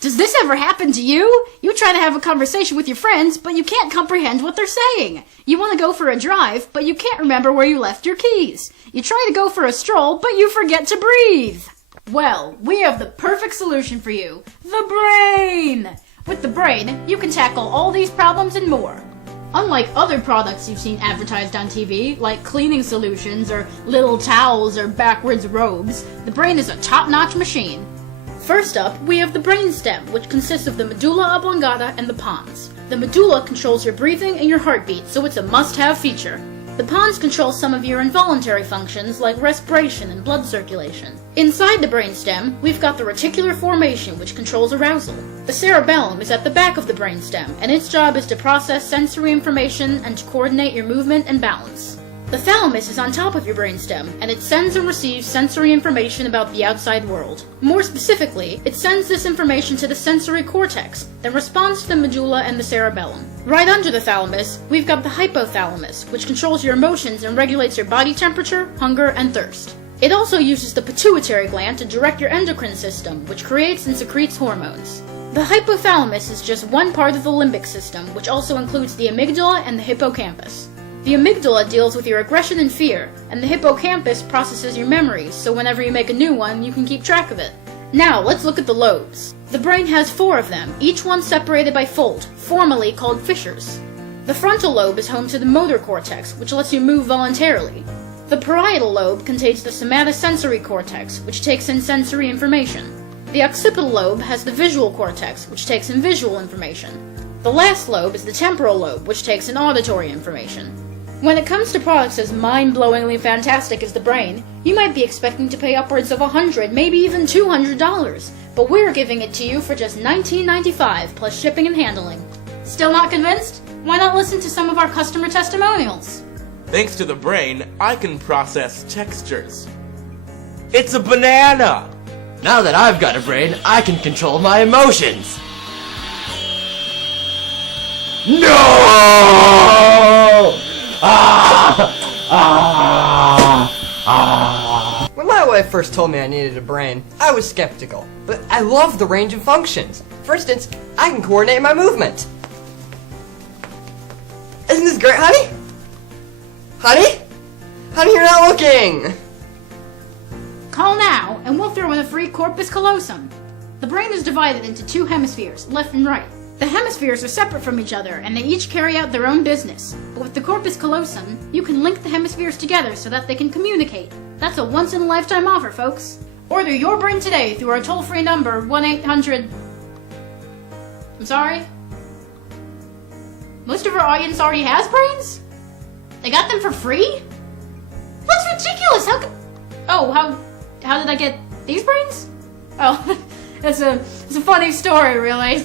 Does this ever happen to you? You try to have a conversation with your friends, but you can't comprehend what they're saying. You want to go for a drive, but you can't remember where you left your keys. You try to go for a stroll, but you forget to breathe. Well, we have the perfect solution for you. The brain! With the brain, you can tackle all these problems and more. Unlike other products you've seen advertised on TV, like cleaning solutions or little towels or backwards robes, the brain is a top-notch machine. First up, we have the brainstem, which consists of the medulla oblongata and the pons. The medulla controls your breathing and your heartbeat, so it's a must-have feature. The pons control some of your involuntary functions like respiration and blood circulation. Inside the brainstem, we've got the reticular formation, which controls arousal. The cerebellum is at the back of the brainstem, and its job is to process sensory information and to coordinate your movement and balance. The thalamus is on top of your brainstem, and it sends and receives sensory information about the outside world. More specifically, it sends this information to the sensory cortex, then responds to the medulla and the cerebellum. Right under the thalamus, we've got the hypothalamus, which controls your emotions and regulates your body temperature, hunger, and thirst. It also uses the pituitary gland to direct your endocrine system, which creates and secretes hormones. The hypothalamus is just one part of the limbic system, which also includes the amygdala and the hippocampus. The amygdala deals with your aggression and fear, and the hippocampus processes your memories, so whenever you make a new one, you can keep track of it. Now, let's look at the lobes. The brain has 4 of them, each one separated by fold, formally called fissures. The frontal lobe is home to the motor cortex, which lets you move voluntarily. The parietal lobe contains the somatosensory cortex, which takes in sensory information. The occipital lobe has the visual cortex, which takes in visual information. The last lobe is the temporal lobe, which takes in auditory information. When it comes to products as mind-blowingly fantastic as the brain, you might be expecting to pay upwards of $100, maybe even $200, but we're giving it to you for just $19.95 plus shipping and handling. Still not convinced? Why not listen to some of our customer testimonials? Thanks to the brain, I can process textures. It's a banana! Now that I've got a brain, I can control my emotions. No! When my wife first told me I needed a brain, I was skeptical, but I love the range of functions. For instance, I can coordinate my movement. Isn't this great, honey? Honey? Honey, you're not looking! Call now, and we'll throw in a free corpus callosum. The brain is divided into 2 hemispheres, left and right. The hemispheres are separate from each other, and they each carry out their own business. But with the corpus callosum, you can link the hemispheres together so that they can communicate. That's a once-in-a-lifetime offer, folks. Order your brain today through our toll-free number, 1-800... I'm sorry? Most of our audience already has brains? They got them for free? That's ridiculous! How could... Oh, how did I get these brains? Oh, it's a funny story, really.